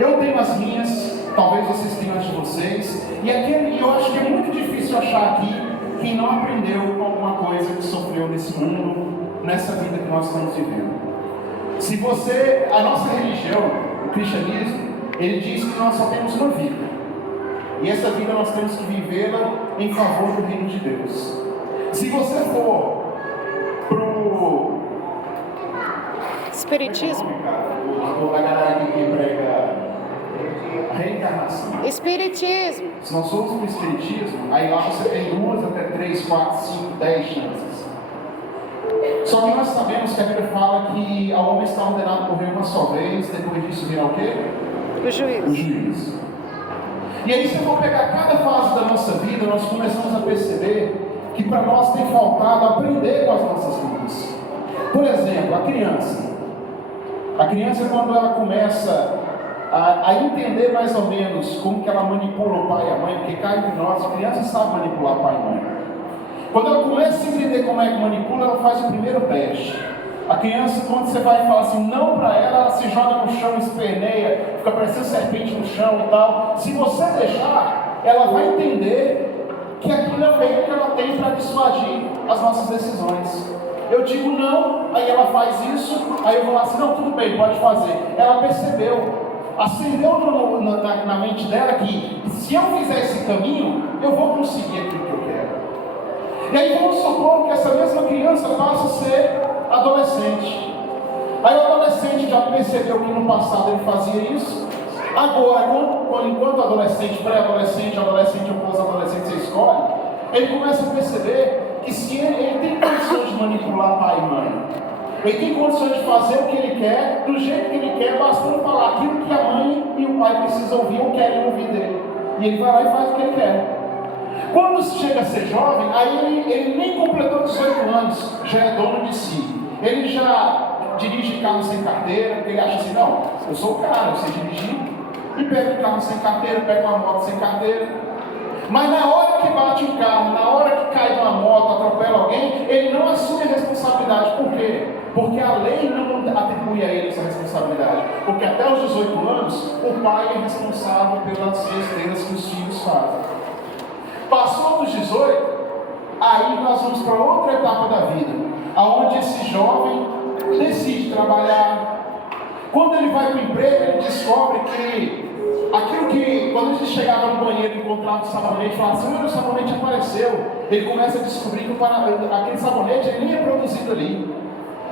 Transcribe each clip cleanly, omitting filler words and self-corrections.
Eu tenho as minhas, talvez vocês tenham as de vocês, e eu acho que é muito difícil achar aqui quem não aprendeu com alguma coisa que sofreu nesse mundo, nessa vida que nós estamos vivendo. A nossa religião, o cristianismo, ele diz que nós só temos uma vida, e essa vida nós temos que vivê-la em favor do reino de Deus. Se você for pro Espiritismo. A galera que prega a reencarnação. Espiritismo. Se nós formos para o Espiritismo, aí lá você tem 2 até 3, 4, 5, 10 chances. Só que nós sabemos que a Bíblia fala que ao homem está ordenado morrer uma só vez, depois disso virá o quê? O juízo. O juízo. E aí, se eu for pegar cada fase da nossa vida, nós começamos a perceber que para nós tem faltado aprender com as nossas lutas. Por exemplo, a criança. A criança, quando ela começa a entender mais ou menos como que ela manipula o pai e a mãe, porque cá entre nós, a criança sabe manipular pai e mãe. Quando ela começa a entender como é que manipula, ela faz o primeiro teste. A criança, quando você vai falar assim, não para ela, ela se joga no chão, esperneia, fica parecendo serpente no chão e tal. Se você deixar, ela vai entender que aquilo é o meio que ela tem para dissuadir as nossas decisões. Eu digo não, aí ela faz isso, aí eu vou lá assim, não, tudo bem, pode fazer. Ela percebeu, acendeu na mente dela que se eu fizer esse caminho, eu vou conseguir aquilo que eu quero. E aí vamos supor que essa mesma criança passa a ser adolescente. Aí o adolescente já percebeu que no passado ele fazia isso. Agora, enquanto adolescente, pré-adolescente, adolescente ou pós-adolescente você escolhe, ele começa a perceber que se ele tem condições de manipular pai e mãe, ele tem condições de fazer o que ele quer, do jeito que ele quer, bastando falar aquilo que a mãe e o pai precisam ouvir ou querem ouvir dele. E ele vai lá e faz o que ele quer. Quando chega a ser jovem, aí ele nem completou 18 anos, já é dono de si. Ele já dirige carro sem carteira, porque ele acha assim, não, eu sou o cara, eu sei dirigir, e pega um carro sem carteira, pega uma moto sem carteira. Mas na hora que bate um carro, na hora que cai de uma moto, atropela alguém, ele não assume a responsabilidade. Por quê? Porque a lei não atribui a ele essa responsabilidade. Porque até os 18 anos, o pai é responsável pelas besteiras que os filhos fazem. Passou dos 18, aí nós vamos para outra etapa da vida, aonde esse jovem decide trabalhar. Quando ele vai para o emprego, ele descobre que aquilo que, quando ele chegava no banheiro e encontrava o sabonete, falava assim, olha, o sabonete apareceu. Ele começa a descobrir que aquele sabonete ele nem é produzido ali.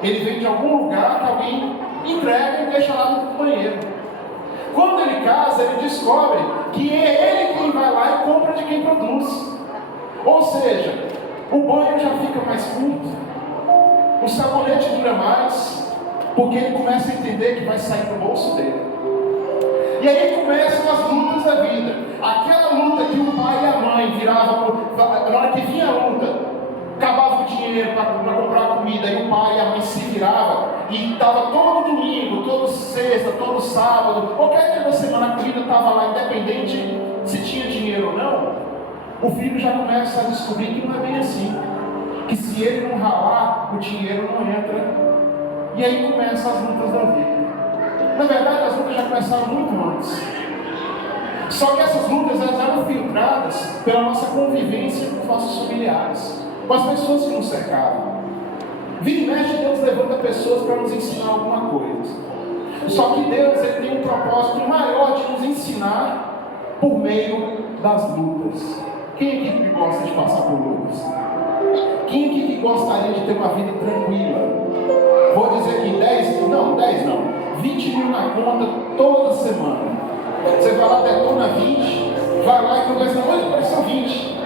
Ele vem de algum lugar que alguém entrega e deixa lá no banheiro. Quando ele casa, ele descobre que é ele quem vai lá e compra de quem produz. Ou seja, o banho já fica mais curto, o sabonete dura mais, porque ele começa a entender que vai sair do bolso dele. E aí começam as lutas da vida. Aquela luta que o pai e a mãe viravam, na hora que vinha a luta, acabava o dinheiro para comprar comida, e o pai e a mãe se viravam, e estava todo domingo, todo sexta, todo sábado, qualquer dia da semana a comida estava lá, independente se tinha dinheiro ou não. O filho já começa a descobrir que não é bem assim, que se ele não ralar, o dinheiro não entra, e aí começam as lutas da vida. Na verdade, as lutas já começaram muito antes. Só que essas lutas elas eram filtradas pela nossa convivência com os nossos familiares, com as pessoas que nos cercavam. Vira e mexe, Deus levanta pessoas para nos ensinar alguma coisa. Só que Deus ele tem um propósito maior de nos ensinar por meio das lutas. Quem aqui que gosta de passar por lutas? Quem aqui que gostaria de ter uma vida tranquila? Vou dizer que 10 não. 20 mil na conta toda semana. Você vai lá, detona 20, vai lá e começa, olha, apareceu 20.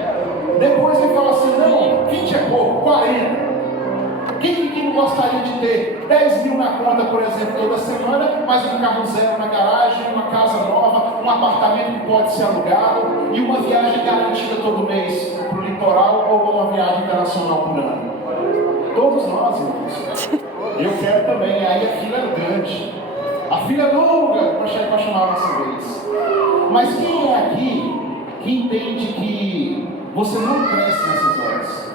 Depois ele fala assim, não, 20 é pouco, 40. Quem não gostaria de ter 10 mil na conta, por exemplo, toda semana, mas um carro zero na garagem, uma casa nova, um apartamento que pode ser alugado e uma viagem garantida todo mês para o litoral ou uma viagem internacional por ano? Todos nós, irmãos. Eu quero também, aí a fila é grande. A fila é longa para chamar a nossa vez. Mas quem é aqui que entende que você não cresce nessas horas?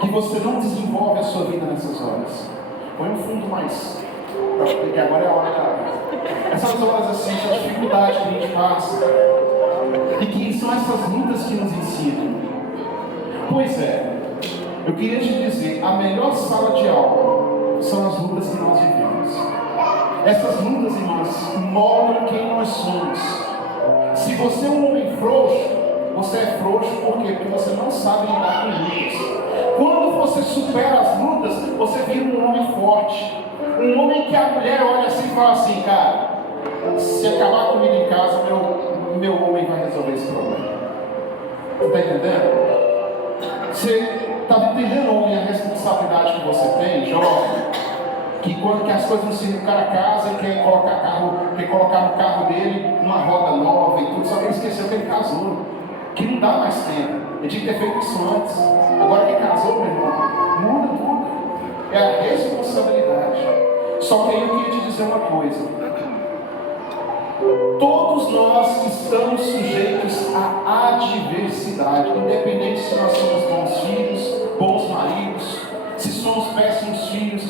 Que você não desenvolve a sua vida nessas horas? Põe um fundo mais. Porque agora é a hora da... essas horas assim, essa dificuldade que a gente passa, e que são essas lutas que nos ensinam. Pois é, eu queria te dizer, a melhor sala de aula são as lutas que nós vivemos. Essas lutas, irmãos, moldam quem nós somos. Se você é um homem frouxo, você é frouxo por quê? Porque você não sabe lidar com lutas. Quando você supera as lutas, você vira um homem forte. Um homem que a mulher olha assim e fala assim, cara, se acabar comigo em casa, meu homem vai resolver esse problema. Você está entendendo? Você está entendendo, homem, a responsabilidade que você tem, jovem? Que quando que as coisas não se o cara casa e quer colocar no carro dele uma roda nova e tudo, só que ele esqueceu que ele casou, que não dá mais tempo. Ele tinha que ter feito isso antes. Agora que casou, meu irmão, muda tudo. É a responsabilidade. Só que aí eu queria te dizer uma coisa. Todos nós estamos sujeitos à adversidade, independente se nós somos bons filhos, bons maridos, se somos péssimos filhos,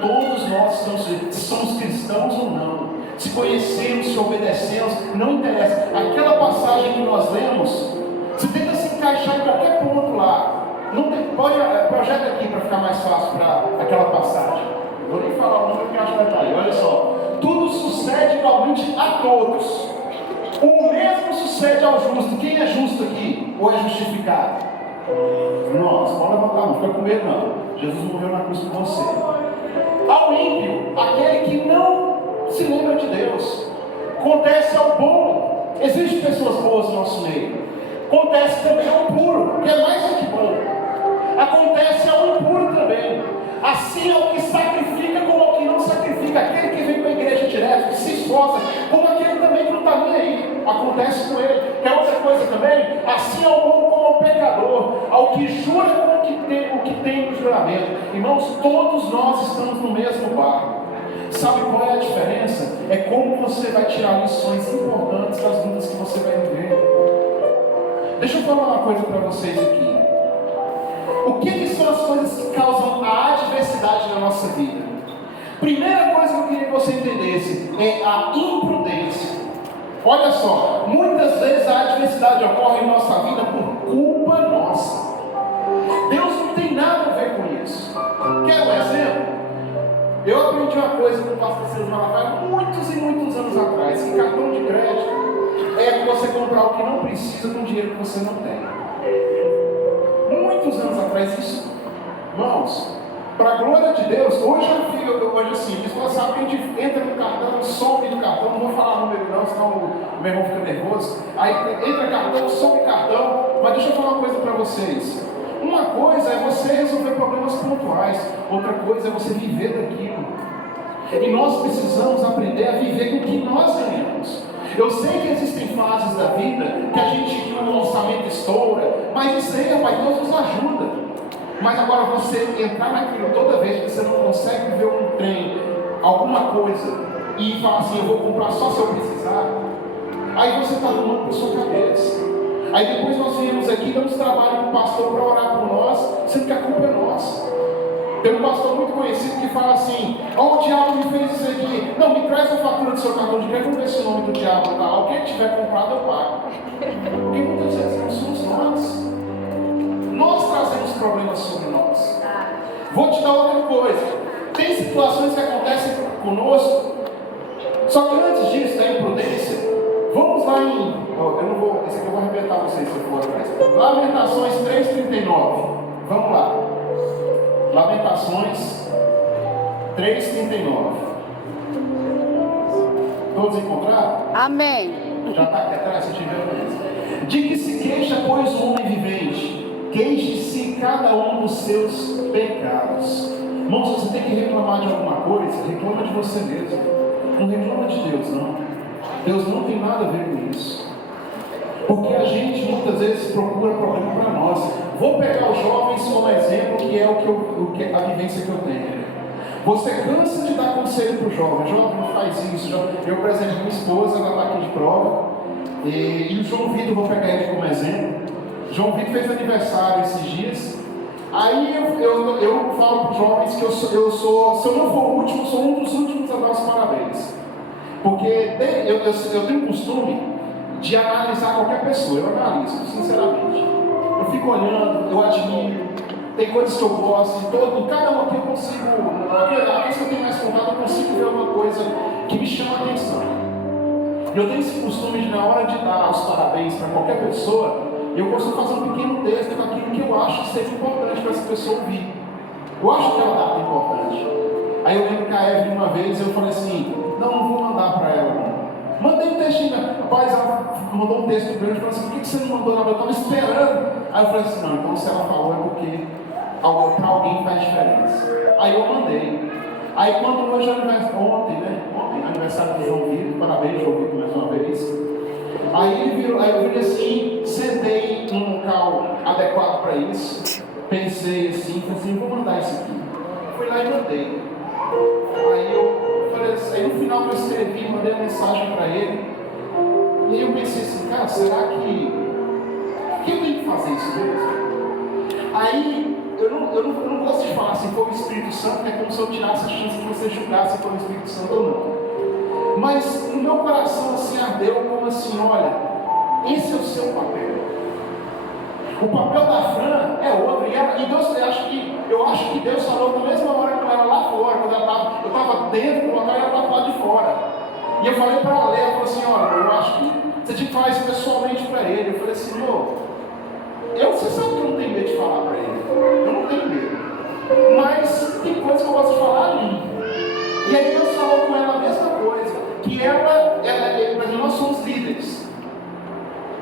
todos nós estamos sujeitos, se somos cristãos ou não, se conhecemos, se obedecemos, não interessa. Aquela passagem que nós lemos, você tenta se encaixar em qualquer ponto lá. Não tem, projeta aqui para ficar mais fácil para aquela passagem. Vou nem falar o nome porque acho que vai estar aí. Olha só. Tudo sucede igualmente a todos. O mesmo sucede ao justo. Quem é justo aqui? Ou é justificado? Nós. Pode levantar, não fica com medo não. Jesus morreu na cruz por você. Ao ímpio, aquele que não se lembra de Deus. Acontece ao bom. Existem pessoas boas no nosso meio. Acontece também ao impuro, que é mais do que bom. Acontece ao impuro também. Assim é o que sacrifica como ao que não sacrifica. Aquele que vem para a igreja direto, que se esforça, como aquele também que não está nem aí. Acontece com ele. Quer outra coisa também? Assim é o bom como ao pecador, ao que jura como o que tem no juramento. Irmãos, todos nós estamos no mesmo barco. Sabe qual é a diferença? É como você vai tirar lições importantes das lutas que você vai viver. Deixa eu falar uma coisa para vocês aqui. O que são as coisas que causam a adversidade na nossa vida? Primeira coisa que eu queria que você entendesse é a imprudência. Olha só, muitas vezes a adversidade ocorre em nossa vida por culpa nossa. Deus não tem nada a ver com isso. Quer um exemplo? Eu aprendi uma coisa com o pastor César Malafaia muitos e muitos anos atrás, que cartão de crédito é você comprar o que não precisa com dinheiro que você não tem. Muitos anos atrás, isso, irmãos, para a glória de Deus, hoje assim, a pessoa sabe que a gente entra no cartão, some do cartão, não vou falar o número não, senão o meu irmão fica nervoso. Aí entra cartão, some cartão, mas deixa eu falar uma coisa para vocês. Uma coisa é você resolver problemas pontuais, outra coisa é você viver daquilo. E nós precisamos aprender a viver com o que nós ganhamos. Eu sei que existem fases da vida que o orçamento estoura, mas isso aí, rapaz, Deus nos ajuda. Mas agora você entrar naquilo toda vez que você não consegue ver um trem, alguma coisa, e falar assim, eu vou comprar só se eu precisar, aí você está arrumando para sua cabeça. Aí depois nós viemos aqui, damos trabalho para o pastor para orar por nós, sendo que a culpa é nossa. Tem um pastor muito conhecido que fala assim, ó, o diabo me fez isso aqui. Não, me traz a fatura do seu cartão de crédito, vamos ver se o nome do diabo está. Alguém que tiver comprado, eu pago. Porque muitas vezes não somos nós. Nós trazemos problemas sobre nós. Vou te dar outra coisa. Tem situações que acontecem conosco. Só que antes disso, da imprudência, vamos lá em... esse aqui eu vou arrebentar vocês se eu for atrás. Lamentações 3:39. Vamos lá. Lamentações 3:39. Todos encontraram? Amém. Já está aqui atrás, se tiver. De que se queixa, pois, o homem vivente? Queixe-se cada um dos seus pecados. Irmãos, você tem que reclamar de alguma coisa, reclama de você mesmo. Não reclama de Deus, não. Deus não tem nada a ver com isso. Porque a gente muitas vezes procura problema para nós. Vou pegar os jovens como exemplo, que é a vivência que eu tenho. Você cansa de dar conselho para o jovem. Jovem, não faz isso. Eu, por exemplo, minha esposa, ela está aqui de prova. E o João Vitor, vou pegar ele como exemplo. João Vitor fez aniversário esses dias. Aí eu falo para os jovens que se eu não for o último, sou um dos últimos a dar os parabéns. Porque eu tenho o costume de analisar qualquer pessoa, eu analiso, sinceramente. Eu fico olhando, eu admiro, tem coisas que eu gosto, em cada uma que eu consigo, a vez que eu tenho mais contato, eu consigo ver uma coisa que me chama a atenção. Eu tenho esse costume de, na hora de dar os parabéns para qualquer pessoa, eu costumo fazer um pequeno texto daquilo que eu acho que seja importante para essa pessoa ouvir. Eu acho que ela data é importante. Aí eu lembro que a Evelyn uma vez, eu falei assim, não vou mandar para ela não. Mandei um textinho, rapaz, ela mandou um texto grande, falou assim, por que você não mandou nada? Eu estava esperando. Aí eu falei assim, não, então se ela falou é porque para alguém faz diferença. Aí eu mandei. Aí quando hoje é ontem, aniversário do João Vitor, parabéns João Vitor mais uma vez. Aí eu virei assim, sentei num local adequado para isso, pensei assim, vou mandar isso aqui. Fui lá e mandei. Aí eu falei assim, aí no final eu escrevi, mandei uma mensagem para ele. E aí eu pensei assim, cara, será que eu tenho que fazer isso mesmo? Aí eu não gosto de falar assim, foi o Espírito Santo, que é como se eu tirasse a chance de você julgar se foi o Espírito Santo ou não. Mas no meu coração assim ardeu como assim, olha, esse é o seu papel. O papel da Fran é outro. E Deus, eu acho que Deus falou na mesma hora que ela lá fora, quando eu estava dentro, quando ela estava lá de fora. E eu falei para ela, eu falei assim, olha, eu acho que você tinha que falar isso pessoalmente para ele. Eu falei assim, Senhor, você sabe que eu não tenho medo de falar para ele. Eu não tenho medo. Mas tem coisas que eu gosto de falar ali. E aí Deus falou com ela a mesma coisa. Que por exemplo, nós somos líderes.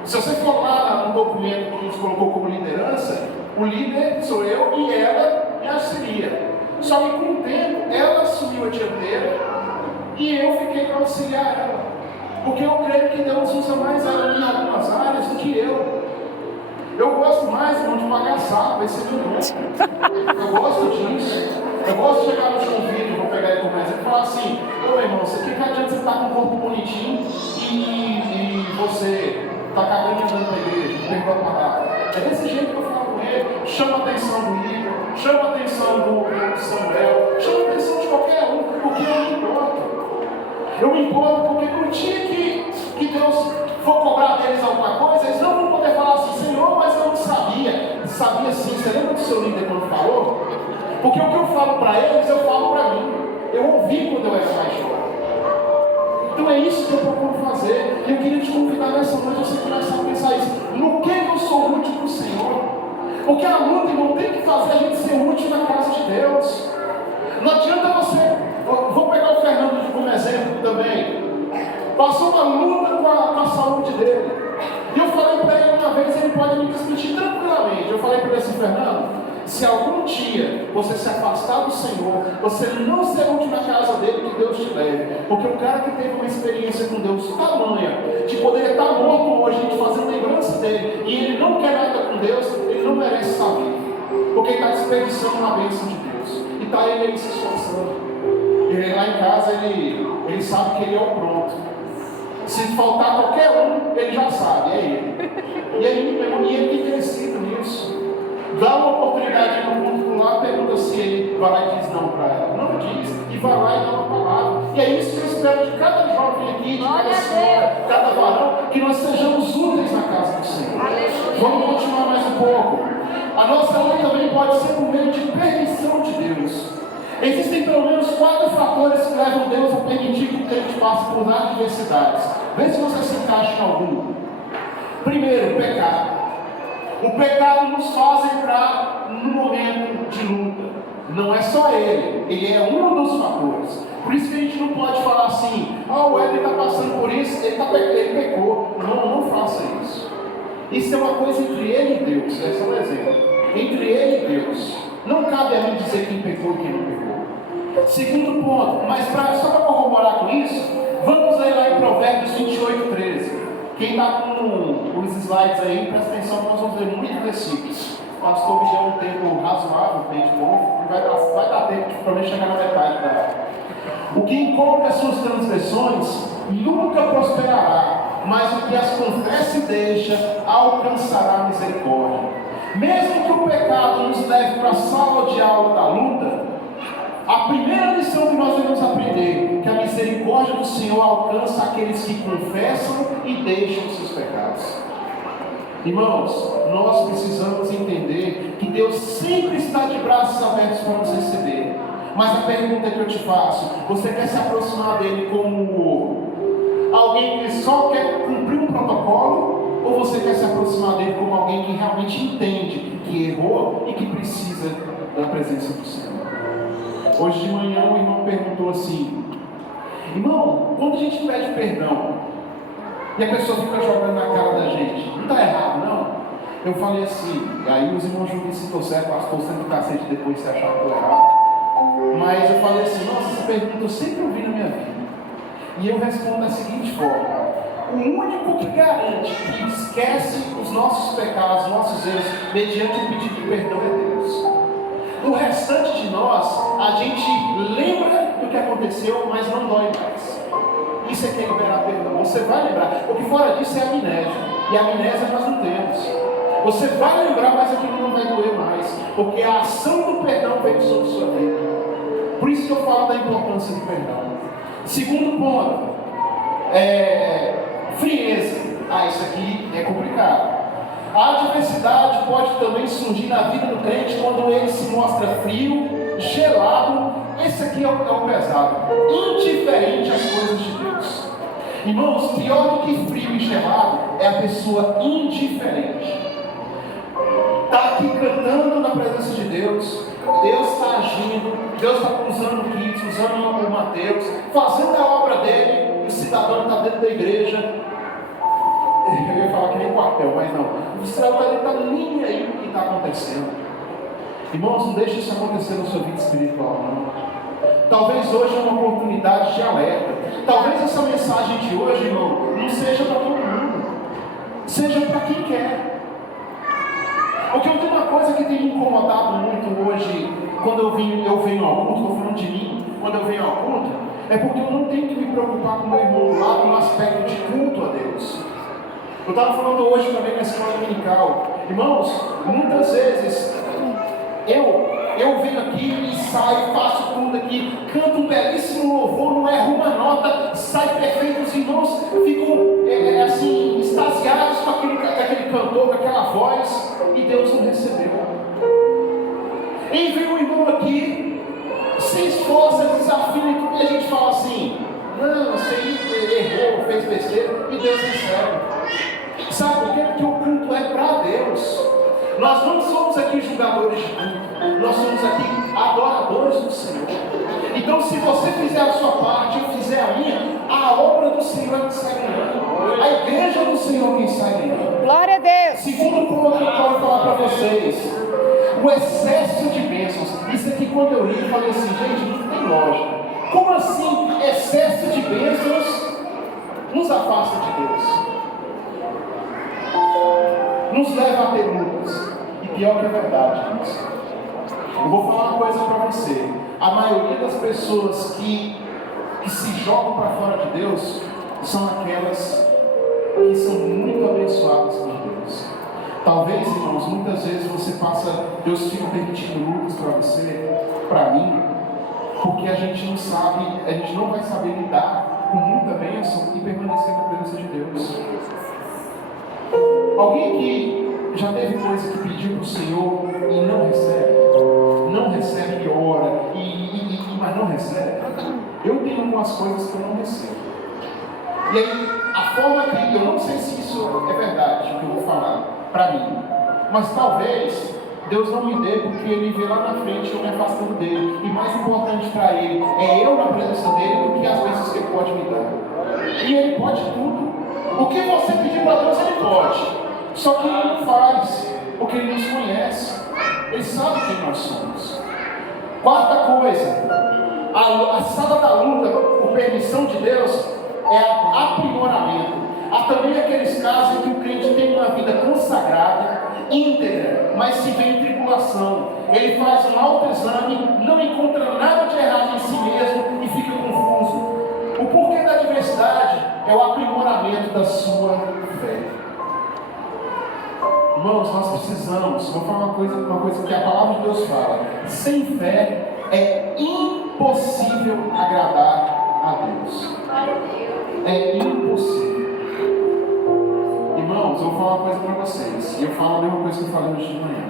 Se você for lá no documento que a gente colocou como liderança, o líder sou eu e ela me auxilia. Só que com o tempo, ela assumiu a dianteira e eu fiquei para auxiliar ela. Porque eu creio que Deus usa mais ela em algumas áreas do que eu. Eu gosto mais, irmão, de bagaçar, vai ser meu irmão. Eu gosto disso. Eu gosto de chegar no seu vídeo, vou pegar ele com mais e falar assim, ô irmão, você que adianta você estar com um corpo bonitinho e você está cagando e andando na igreja, não tem como parar. É desse jeito que eu falo com ele, chama a atenção do Igor, chama a atenção do Samuel, chama a atenção de qualquer um, porque eu me importo. Eu me importo porque no dia que Deus for cobrar deles alguma coisa, eles não vão poder falar assim, Senhor, mas eu não sabia. Sabia sim, você lembra do seu líder quando falou? Porque o que eu falo para eles, eu falo para mim. Eu ouvi quando eu era mais jovem. Então é isso que eu procuro fazer. E eu queria te convidar nessa noite a você começar a pensar isso. No que eu sou útil para o Senhor? Porque a luta, irmão, tem que fazer a gente ser útil na casa de Deus. Não adianta você... Vou pegar o Fernando como exemplo também. Passou uma luta com a saúde dele. E eu falei para ele uma vez, ele pode me discutir tranquilamente. Eu falei para ele assim, Fernando, se algum dia você se afastar do Senhor, você não ser útil na casa dele, que Deus te leve. Porque o cara que teve uma experiência com Deus tamanha, de poder estar morto hoje, a gente fazendo lembrança dele, e ele não quer nada com Deus, ele não merece estar vivo. Porque ele está desperdiçando uma bênção de Deus. E está ele aí se esforçando. Ele lá em casa, ele sabe que ele é o pronto. Se faltar qualquer um, ele já sabe, é ele. E ele tem crescido nisso. Dá uma oportunidade no mundo lá, pergunta se ele vai lá e diz não para ela. Não diz, e vai lá e dá uma palavra. E é isso que eu espero de cada jovem aqui, de cada senhora, cada varão, que nós sejamos úteis na casa do Senhor. Vamos continuar mais um pouco. A nossa luta também pode ser por meio de permissão de Deus. Existem pelo menos 4 fatores que levam Deus a permitir que a gente passe por adversidades. Vê se você se encaixa em algum. Primeiro, pecado. O pecado nos faz entrar num momento de luta. Não é só ele é um dos fatores. Por isso que a gente não pode falar assim, o Éder está passando por isso, ele pecou. Não faça isso. Isso é uma coisa entre ele e Deus. Esse é um exemplo. Entre ele e Deus. Não cabe a mim dizer quem pecou e quem não pecou. Segundo ponto, mas só para corroborar com isso, vamos ler lá em Provérbios 28, 13. Quem está com os slides aí, presta atenção, nós vamos ler muitos versículos. O pastor me deu um tempo razoavelmente bom, e vai dar tempo de provavelmente chegar na metade da. O que encobre as suas transgressões nunca prosperará, mas o que as confessa e deixa alcançará misericórdia. Mesmo que o pecado nos leve para a sala de aula da luta, a primeira lição que nós devemos aprender, Porque a misericórdia do Senhor alcança aqueles que confessam e deixam os seus pecados. Irmãos, nós precisamos entender que Deus sempre está de braços abertos para nos receber. Mas a pergunta que eu te faço: você quer se aproximar dele como alguém que só quer cumprir um protocolo? Ou você quer se aproximar dele como alguém que realmente entende que errou e que precisa da presença do Senhor? Hoje de manhã o irmão perguntou assim: irmão, quando a gente pede perdão e a pessoa fica jogando na cara da gente, não está errado não? Eu falei assim, aí os irmãos julgam se estou certo, pastor, sendo do cacete depois se achar que estou errado. Mas eu falei assim: nossa, essa pergunta eu sempre ouvi na minha vida. E eu respondo da seguinte forma: o único que garante que esquece os nossos pecados, os nossos erros, mediante o pedido de perdão é Deus. O restante de nós, a gente lembra do que aconteceu, mas não dói mais. Isso é que é liberar perdão. Você vai lembrar, porque fora disso é amnésia. E amnésia nós não temos. Você vai lembrar, mas aquilo não vai doer mais. Porque a ação do perdão veio sobre sua vida. Por isso que eu falo da importância do perdão. Segundo ponto, frieza. Isso aqui é complicado. A adversidade pode também surgir na vida do crente quando ele se mostra frio, gelado. Esse aqui é o pesado, indiferente às coisas de Deus. Irmãos, pior do que frio e gelado é a pessoa indiferente. Está aqui cantando na presença de Deus, Deus está agindo, Deus está usando o Kits, usando o Mateus, fazendo a obra dele, e o cidadão está dentro da igreja. Eu ia falar que nem quartel, mas não. O cidadão está nem aí o que está acontecendo. Irmãos, não deixe isso acontecer na sua vida espiritual, não. Talvez hoje é uma oportunidade de alerta. Talvez essa mensagem de hoje, irmão, não seja para todo mundo, seja para quem quer. Porque eu tenho uma coisa que tem me incomodado muito hoje, quando eu venho ao culto, estou falando de mim, quando eu venho ao culto, é porque eu não tenho que me preocupar com o meu irmão lá no aspecto de culto a Deus. Eu estava falando hoje também na escola dominical. Irmãos, muitas vezes eu venho aqui e saio, faço tudo aqui, canto um belíssimo louvor, não erro uma nota, sai perfeito, os irmãos ficam assim, extasiados com aquele cantor, com aquela voz, e Deus não recebeu. E vem um irmão aqui, se esforça, desafia, e tudo, e a gente fala assim: não, você errou, fez besteira, e Deus recebe. Sabe por quê? Porque o culto é para Deus. Nós não somos aqui julgadores de culto, nós somos aqui adoradores do Senhor. Então, se você fizer a sua parte, eu fizer a minha, a obra do Senhor é que sai ganhando, a igreja do Senhor é quem sai ganhando. Glória a Deus. Segundo ponto que eu quero falar para vocês: o excesso de bênçãos. Isso aqui, quando eu li, eu falei assim: gente, não tem lógica. Como assim excesso de bênçãos nos afasta de Deus? Nos leva a ter lutas. E pior que é verdade, irmãos. Eu vou falar uma coisa para você: a maioria das pessoas que se jogam para fora de Deus são aquelas que são muito abençoadas por Deus. Talvez, irmãos, muitas vezes você Deus fica permitindo lutas para você, para mim, porque a gente não sabe, a gente não vai saber lidar com muita bênção e permanecer na presença de Deus. Alguém que já teve coisa que pediu para o Senhor e não recebe e ora, mas não recebe. Eu tenho algumas coisas que eu não recebo. E aí, a forma que, eu não sei se isso é verdade, o que eu vou falar, para mim, mas talvez Deus não me dê porque Ele vê lá na frente eu me afastando dele. E mais importante para Ele é eu na presença dele do que as bênçãos que Ele pode me dar. E Ele pode tudo. O que você pedir para Deus, Ele pode. Só que Ele não faz, porque Ele nos conhece. Ele sabe quem nós somos. Quarta coisa, a sala da luta, por permissão de Deus, é aprimoramento. Há também aqueles casos em que o crente tem uma vida consagrada, íntegra, mas se vê em tribulação. Ele faz um autoexame, não encontra nada de errado em si mesmo e fica confuso. O porquê da adversidade é o aprimoramento da sua fé. Irmãos, nós precisamos, vou falar uma coisa que a palavra de Deus fala: sem fé é impossível agradar a Deus. É impossível. Irmãos, eu vou falar uma coisa para vocês. E eu falo a mesma coisa que eu falei hoje de manhã.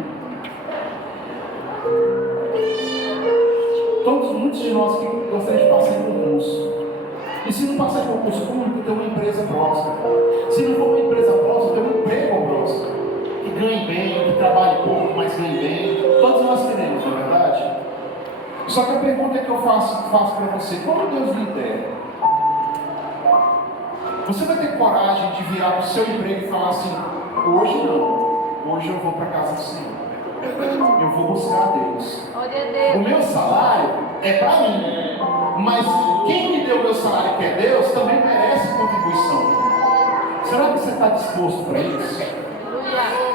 Muitos de nós que gostariam de passar em concurso. E se não passar em concurso público, tem uma empresa próxima. Se não for uma empresa próxima, tem um emprego próximo. Que ganhe bem, que trabalhe pouco, mas ganhe bem. Todos nós queremos, não é verdade? Só que a pergunta que eu faço para você: como Deus lhe der? Você vai ter coragem de virar para o seu emprego e falar assim: hoje não, hoje eu vou para a casa do Senhor. Eu vou buscar a Deus. O meu salário é para mim, mas quem me deu o meu salário, que é Deus, também merece contribuição. Será que você está disposto para isso?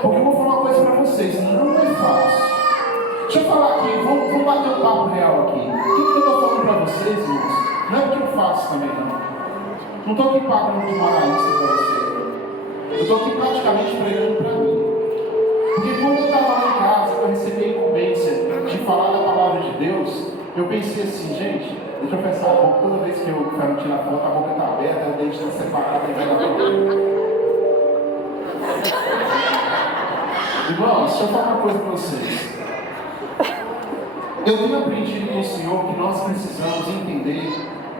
Porque eu vou falar uma coisa para vocês: não é fácil. Deixa eu falar aqui, vamos bater um papo real aqui. O que eu estou falando para vocês, irmãos? Não é porque eu faço também, não. Não estou aqui pagando de moralista para você. Eu estou aqui praticamente pregando para mim. Porque quando eu estava lá em casa, eu recebi a incumbência de falar da palavra de Deus, eu pensei assim: gente, deixa eu fechar a boca. Toda vez que eu quero tirar foto, a boca está aberta, o dente está separado e vai na boca. Irmãos, deixa eu falar uma coisa para vocês. Eu tenho aprendido com o Senhor que nós precisamos entender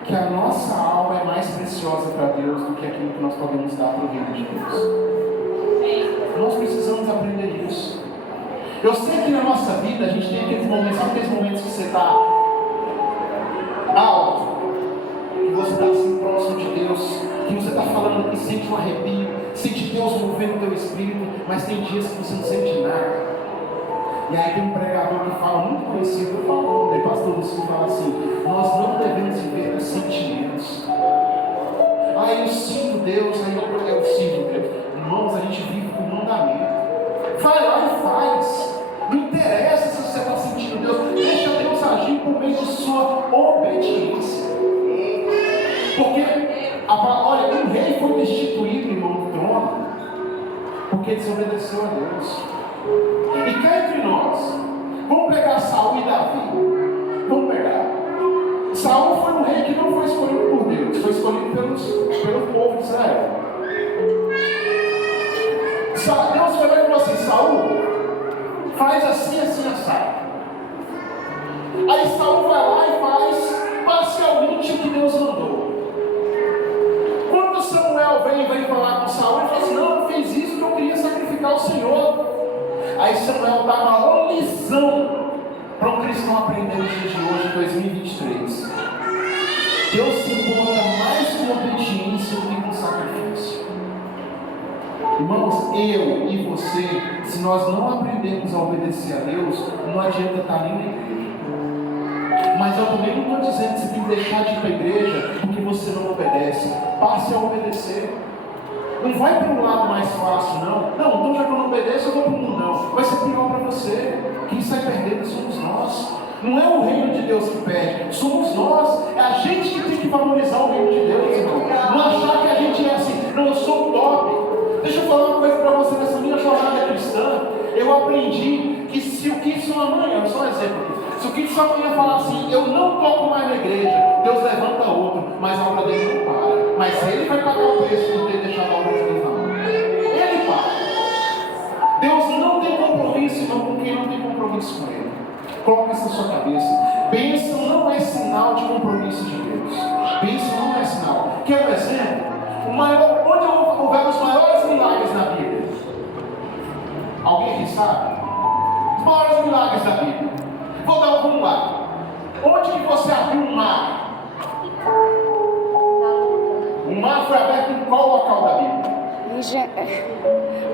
que a nossa alma é mais preciosa para Deus do que aquilo que nós podemos dar para o reino de Deus. Nós precisamos aprender isso. Eu sei que na nossa vida a gente tem aqueles momentos, sabe aqueles momentos que você está alto, que você está assim próximo de Deus, que você está falando e sente um arrepio, sente Deus movendo o teu espírito, mas tem dias que você não sente nada. E aí tem um pregador que fala, muito conhecido, eu falo, o pastor Lúcio, que fala assim: nós não devemos viver por sentimentos. Ah, eu sinto Deus, aí eu sinto Deus. Irmãos, a gente vive com mandamento. Vai lá e faz. Não interessa se você está sentindo Deus, deixa Deus agir por meio de sua obediência. Porque, olha, um rei foi destituído, irmão, do trono, porque desobedeceu a Deus. E cá entre nós, vamos pegar Saul e Davi. Vamos pegar. Saul foi um rei que não foi escolhido por Deus, foi escolhido pelo povo de Israel. Deus foi lá e falou assim: Saul, faz assim, assim, assado. Aí Saul vai lá e faz parcialmente o que Deus mandou. Quando Samuel vem falar com Saul, ele fala assim: não, eu fiz isso porque eu queria sacrificar o Senhor. Aí Samuel dá uma lição para um cristão aprender nos dias de hoje, em 2023. Deus se importa mais com obediência do que com sacrifício. Irmãos, eu e você, se nós não aprendermos a obedecer a Deus, não adianta estar nem na igreja. Mas eu também não estou dizendo que você tem que deixar de ir para a igreja porque você não obedece. Passe a obedecer. Não vai para um lado mais fácil, não. Não, então já que eu não obedeço, eu vou para o mundo, não. Vai ser pior para você. Quem sai perdendo somos nós. Não é o reino de Deus que perde, somos nós. É a gente que tem que valorizar o reino de Deus, irmão. Não achar que a gente é assim: não, eu sou o top. Deixa eu falar uma coisa para você. Nessa minha jornada cristã, eu aprendi que se o Kidson amanhã, só um exemplo, se o Kidson amanhã falar assim: eu não toco mais na igreja, Deus levanta outro, mas a obra dele não para. Mas ele vai pagar o preço por ter deixado a obra de Deus na mão. Ele paga. Deus não tem compromisso, irmão, com quem não tem compromisso com ele. Coloca isso na sua cabeça. Bênção não é sinal de compromisso de Deus. Bênção não é sinal. Quer um exemplo? Onde houver os maiores milagres na Bíblia? Alguém aqui sabe? Os maiores milagres da Bíblia. Vamos lá. Onde que você abriu um mar? O mar foi aberto em qual local da Bíblia?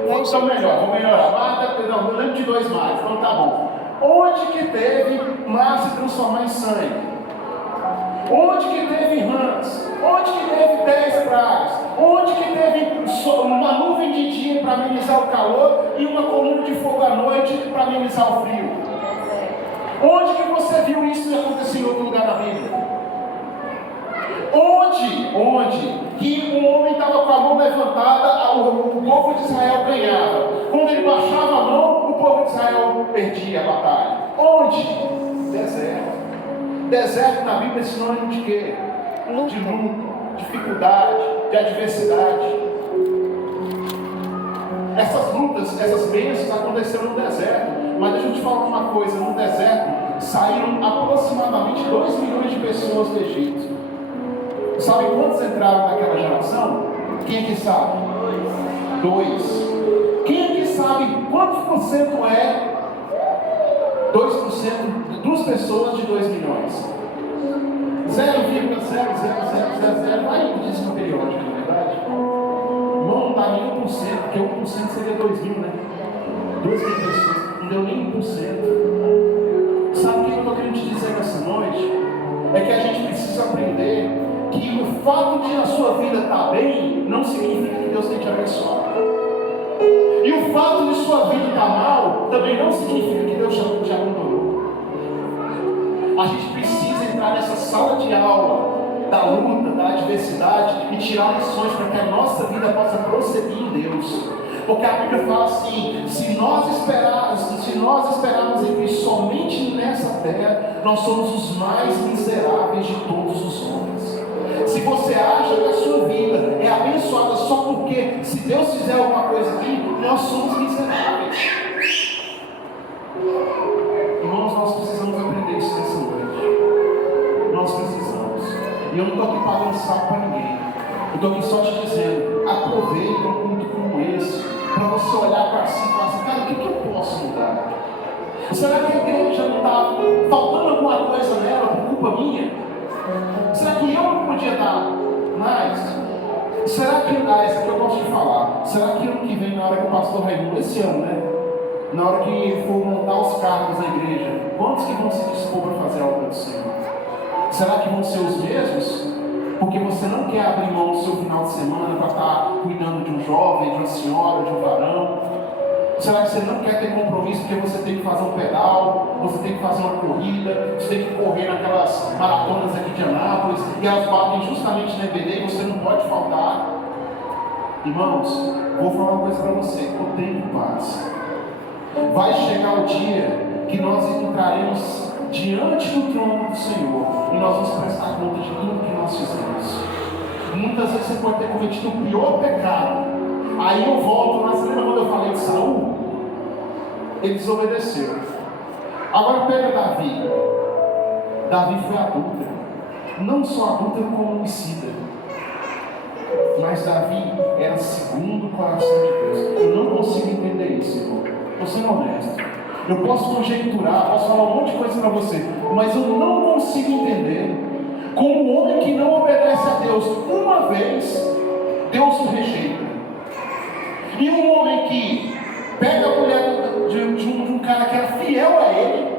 Então vou melhorar. Não, eu lembro de 2 mares, então tá bom. Onde que teve mar se transformar em sangue? Onde que teve rãs? Onde que teve 10 pragas? Onde que teve uma nuvem de dia para amenizar o calor e uma coluna de fogo à noite para amenizar o frio? Onde que você viu isso acontecer em outro lugar na Bíblia? Onde que um homem estava com a mão levantada, o povo de Israel ganhava. Quando ele baixava a mão, o povo de Israel perdia a batalha. Onde? Deserto. Deserto na Bíblia é sinônimo de quê? de luta, dificuldade, de adversidade. Essas lutas, essas bênçãos aconteceram no deserto. Mas deixa eu te falar uma coisa: no deserto saíram aproximadamente 2 milhões de pessoas do Egito. Sabe quantos entraram naquela geração? Quem é que sabe? 2. Quem é que sabe quantos por cento é 2% de 2 pessoas de 2 milhões? 0,00000, vai no dízimo periódico, na verdade. Não dá nem 1%, porque 1% seria 2 mil, né? 2 mil pessoas, não deu nem 1%. Sabe o que eu estou querendo te dizer nessa noite? É que a gente precisa aprender que o fato de a sua vida estar bem não significa que Deus tem te abençoado. E o fato de sua vida estar mal também não significa que Deus te abandonou. A gente precisa entrar nessa sala de aula da luta, da adversidade e tirar lições para que a nossa vida possa prosseguir em Deus. Porque a Bíblia fala assim: se nós esperarmos em Cristo somente nessa terra, nós somos os mais miseráveis de todos os homens. Se você acha que a sua vida é abençoada só porque, se Deus fizer alguma coisa aqui, nós somos miseráveis. Irmãos, nós precisamos aprender isso nessa noite. Nós precisamos. E eu não estou aqui para lançar para ninguém. Eu estou aqui só te dizendo: aproveita um culto como esse, para você olhar para si e falar assim: cara, o que eu posso mudar? Será que a igreja não está faltando alguma coisa nela por culpa minha? Será que eu não podia dar mais? Será que, essa aqui eu posso te falar, será que ano que vem, na hora que o pastor Raimundo, esse ano, né? Na hora que for montar os cargos na igreja, quantos que vão se dispor para fazer a obra do Senhor? Será que vão ser os mesmos? Porque você não quer abrir mão do seu final de semana para estar cuidando de um jovem, de uma senhora, de um varão? Será que você não quer ter compromisso porque você tem que fazer um pedal, você tem que fazer uma corrida, você tem que correr naquelas maratonas aqui de Anápolis, e elas batem justamente na EBD e você não pode faltar? Irmãos, vou falar uma coisa para você: o tempo passa. Vai chegar o dia que nós entraremos diante do trono do Senhor e nós vamos prestar conta de tudo que nós fizemos. Muitas vezes você pode ter cometido o pior pecado. Aí eu volto, mas lembra quando eu falei de Saul? Ele desobedeceu. Agora pega Davi. Davi foi adúltero. Não só adúltero como homicida. Mas Davi era segundo o coração de Deus. Eu não consigo entender isso, irmão. Estou sendo honesto. Eu posso conjecturar, posso falar um monte de coisa para você, mas eu não consigo entender como um homem que não obedece a Deus uma vez, Deus o rejeita. E um homem que pega a mulher de um cara que era fiel a ele,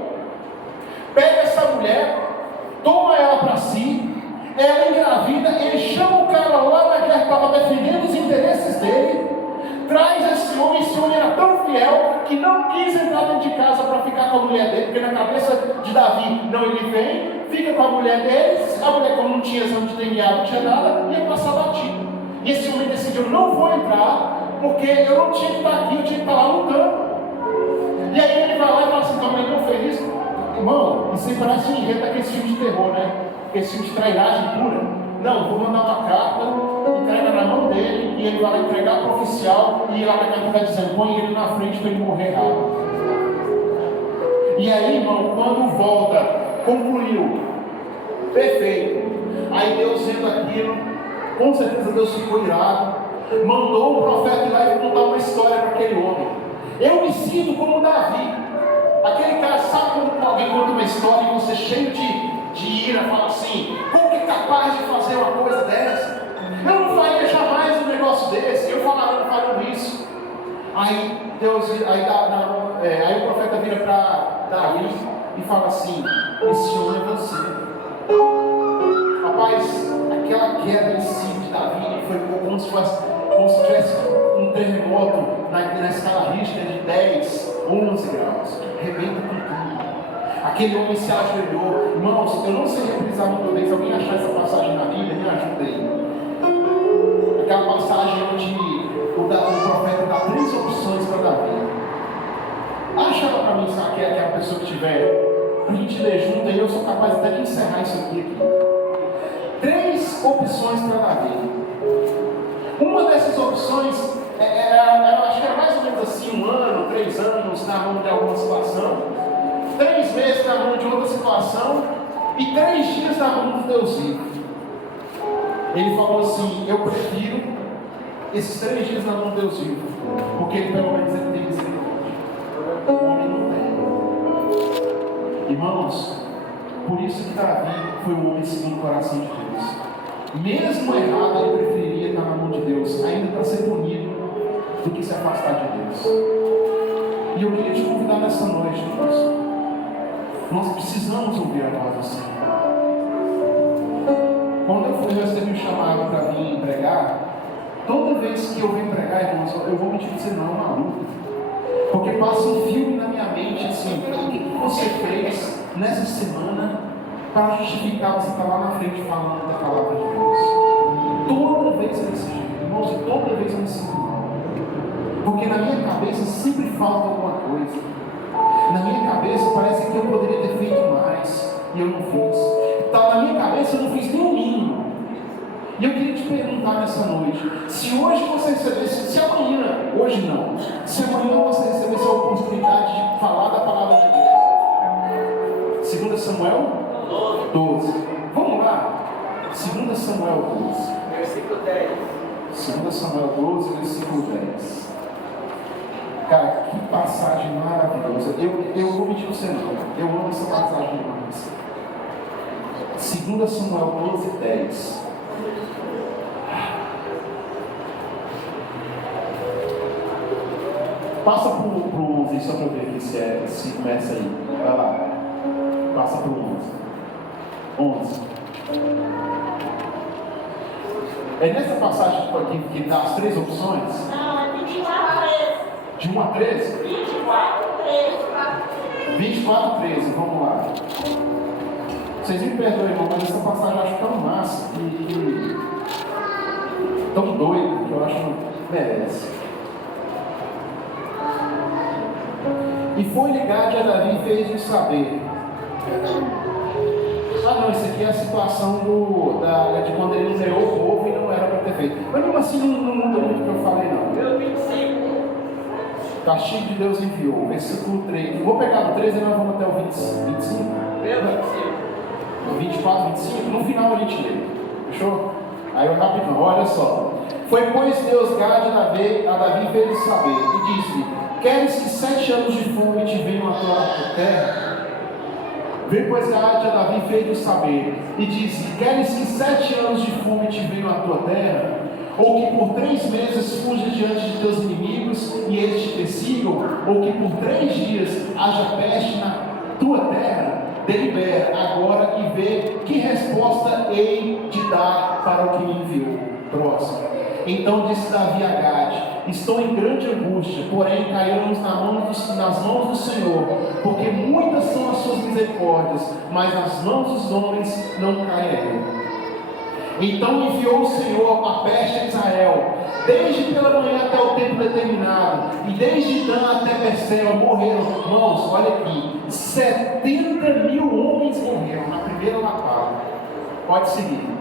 pega essa mulher, toma ela para si, ela engravida, ele chama o cara lá na guerra que estava defendendo os interesses dele, traz esse homem era tão fiel que não quis entrar dentro de casa para ficar com a mulher dele, porque na cabeça de Davi, não, ele vem, fica com a mulher dele, a mulher, como não tinha exame de DNA, não tinha nada, ia passar batido. E esse homem decidiu: não vou entrar, porque eu não tinha que estar aqui, eu tinha que estar lá lutando. E aí ele vai lá e fala assim: tua mulher não fez isso? Irmão, isso aí parece um enredo daqueles filmes de terror, né? Aqueles filmes de trairagem pura. Não, vou mandar uma carta, entrega na mão dele, e ele vai lá entregar para o oficial, e lá na carta está dizendo: põe ele na frente para ele morrer rápido. E aí, irmão, quando volta, concluiu, perfeito. Aí Deus vendo aquilo, com certeza Deus ficou irado, mandou um profeta ir lá e contar uma história para aquele homem. Eu me sinto como Davi, aquele cara, sabe quando alguém conta uma história e você cheio de ira, fala assim: como que é capaz de fazer uma coisa dessa? Eu não faria jamais um negócio desse, eu falaria, não faria isso. Aí o profeta vira para Davi e fala assim: esse homem é você. Rapaz, aquela queda em si de Davi foi como se tivesse um terremoto na escala Richter de 10, 11 graus. Rebenta com tudo. Aquele homem se ajoelhou. Irmãos, eu não sei reprisar muito bem. Se alguém achar essa passagem na Bíblia, me ajuda aí. Aquela passagem onde o profeta dá 3 opções para Davi. Acha ela para mim, sabe, que é aquela pessoa que tiver, para a gente ler junto aí, eu sou capaz até de encerrar isso aqui. 3 três opções para Davi. Uma dessas opções, acho que era mais ou menos assim, 1 ano, 3 anos na mão de alguma situação, 3 meses na mão de outra situação e 3 dias na mão de Deus vivo. Ele falou assim: eu prefiro esses 3 dias na mão de Deus vivo, porque ele pelo menos ele tem misericórdia. O homem não tem. Irmãos, por isso que Davi foi um homem segundo o coração de Deus. Mesmo errado, ele preferiria estar na mão de Deus, ainda para ser punido, do que se afastar de Deus. E eu queria te convidar nessa noite, irmãos. Nós precisamos ouvir a voz do Senhor. Quando eu recebi o chamado para vir pregar, toda vez que eu venho pregar, irmãos, eu vou me dizer não, maluco. Porque passa um filme na minha mente assim: o que você fez nessa semana para justificar você estar lá na frente falando da palavra de Deus? Toda vez eu me sinto, irmãos, toda vez eu me sinto mal. Porque na minha cabeça sempre falta alguma coisa. Na minha cabeça parece que eu poderia ter feito mais e eu não fiz. Tá na minha cabeça, eu não fiz nem o mínimo. E eu queria te perguntar nessa noite: se hoje você recebesse, se amanhã, hoje não, se amanhã você recebesse a oportunidade de falar da palavra de Deus. 2 Samuel 12. Vamos lá. 2 Samuel 12. Versículo 10. 2 Samuel 12, versículo 10. Cara, que passagem maravilhosa. Eu vou mentir você não. Eu amo essa passagem demais. 2 Samuel 12, 10. Passa para o 11 só para eu ver aqui se começa aí. Vai lá. Passa para o 11. É nessa passagem aqui que dá as 3 opções? Não, é 24 a 13. De 1 a 13? 24 a 13. 24 a 13, vamos lá. Vocês me perdoem, irmão, mas essa passagem eu acho tão massa e tão doida que eu acho que merece. E foi-lhe Gade a Davi e fez-lhe saber. Ah não, isso aqui é a situação de quando ele liderou o povo e não era para ter feito. Mas mesmo assim não muda muito o que eu falei não. Meu 25. Castigo de Deus enviou, versículo 3. Vou pegar do 13 e nós vamos até o 25. Meu 25. 24, 25, no final a gente lê. Fechou? Aí eu rapidão, olha só. Foi, pois, Deus Gade a Davi fez saber e disse: queres que 7 anos de fome te venham à tua terra? Vem, pois, Gade a Davi fez saber e disse: queres que 7 anos de fome te venham à tua terra? Ou que por 3 meses fujas diante de teus inimigos e eles te persigam? Ou que por 3 dias haja peste na tua terra? Delibera agora e vê que resposta hei de dar para o que me enviou. Próximo. Então disse Davi a Gade: estou em grande angústia, porém cairemos nas mãos do Senhor, porque muitas são as suas misericórdias, mas nas mãos dos homens não cairão. Então enviou o Senhor a peste a Israel, desde pela manhã até o tempo determinado, e desde Dan até Berseba morreram, irmãos, olha aqui, 70.000 homens morreram na primeira lapada. Pode seguir.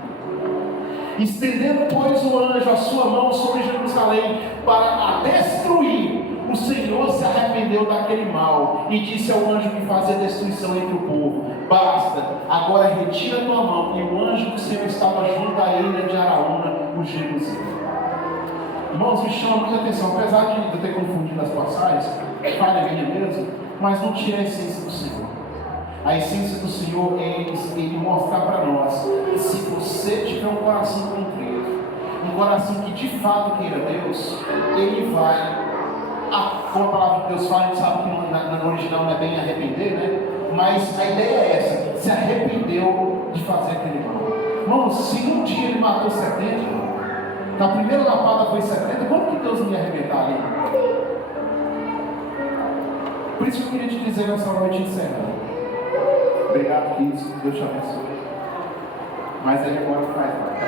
Estendendo, pois, o anjo a sua mão sobre Jerusalém para a destruir, o Senhor se arrependeu daquele mal e disse ao anjo que fazia destruição entre o povo: basta, agora retira a tua mão. E o anjo do Senhor estava junto à ilha de Araúna, o Jebuseu. Irmãos, me chama muita atenção, apesar de eu ter confundido as passagens, falha minha mesmo, mas não tira a essência do Senhor. A essência do Senhor é Ele mostrar para nós que se você tiver um coração contrito, um coração que de fato queira Deus, Ele vai, como a palavra de Deus fala, a gente sabe que no original não é bem arrepender, né? Mas a ideia é essa: se arrependeu de fazer aquele mal. Irmãos, se um dia ele matou 70, na primeira lapada foi 70, quando que Deus não ia arrebentar ali? Por isso que eu queria te dizer nessa noite encerrando. Obrigado, queridos, que Deus te abençoe. Mas ele agora faz parte.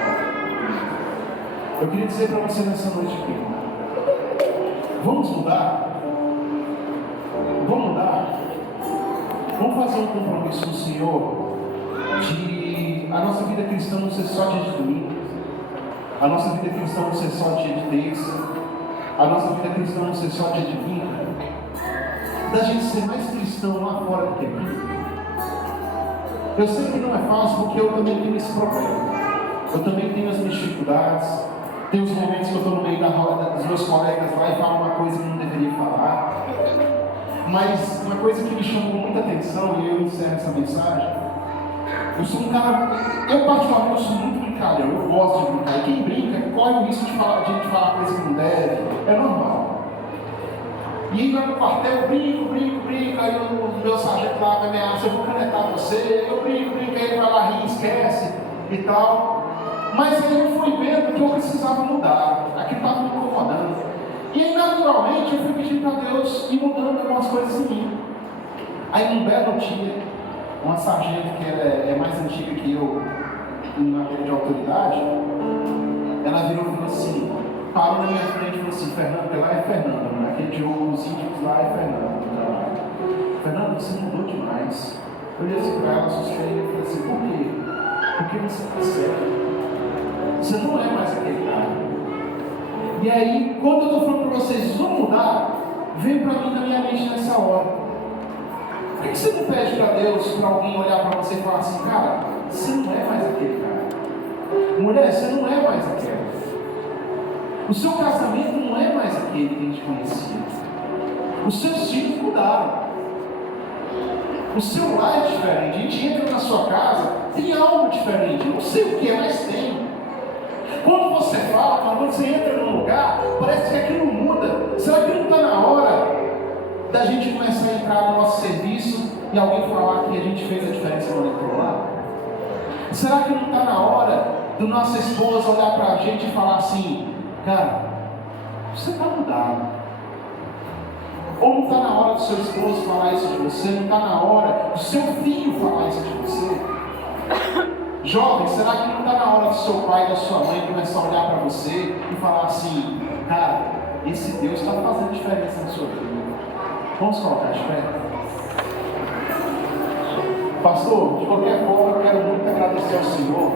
Eu queria dizer para você nessa noite aqui: vamos mudar? Vamos mudar? Vamos fazer um compromisso com o Senhor de a nossa vida cristã não ser só dia de domingo, a nossa vida cristã não ser só dia de terça, a nossa vida cristã não ser só dia de quinta, da gente ser mais cristão lá fora do que aqui. Eu sei que não é fácil, porque eu também tenho esse problema. Eu também tenho as minhas dificuldades. Tem os momentos que eu estou no meio da roda dos meus colegas lá e falo uma coisa que não deveria falar. Mas uma coisa que me chamou muita atenção, e eu encerro essa mensagem, eu sou um cara, eu particularmente sou muito brincalhão, eu gosto de brincar. E quem brinca corre o risco de falar coisa que não deve, é normal. E aí lá no quartel eu brinco, aí o meu sargento lá vai me ameaça, eu vou canetar você, eu brinco, aí ele vai lá rir, esquece e tal. Mas aí eu fui vendo que eu precisava mudar, aquilo estava me incomodando. E aí naturalmente eu fui pedindo para Deus ir mudando algumas coisas em mim. Aí num belo dia, uma sargento que ela é mais antiga que eu em matéria de autoridade, ela virou e falou assim, parou na minha frente e falou assim, Fernando, porque lá é Fernando, né? Aquele de os íntimos lá é Fernando. Fernando, você mudou demais. Eu olhei assim para ela, assustei e falei assim, por quê? Porque você está certo. Você não é mais aquele cara. E aí, quando eu estou falando para vocês, vão mudar, vem para mim na minha mente nessa hora. Por que você não pede para Deus, para alguém olhar para você e falar assim, cara, você não é mais aquele cara. Mulher, você não é mais aquela. O seu casamento não é mais aquele que a gente conhecia. Os seus filhos mudaram. O seu lar é diferente. A gente entra na sua casa, tem algo diferente. Eu não sei o que é, mas tem. Quando você fala, quando você entra num lugar, parece que aquilo muda. Será que não está na hora da gente começar a entrar no nosso serviço e alguém falar que a gente fez a diferença quando entrou lá? Será que não está na hora do nossa esposa olhar para a gente e falar assim, cara, você está mudado? Ou não está na hora do seu esposo falar isso de você? Não está na hora do seu filho falar isso de você? Jovem, será que não está na hora do seu pai e da sua mãe começar a olhar para você e falar assim, cara, esse Deus está fazendo diferença na sua vida? Vamos colocar de pé? Pastor, de qualquer forma, eu quero muito agradecer ao Senhor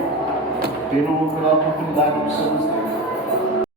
pela oportunidade que o Senhor nos deu.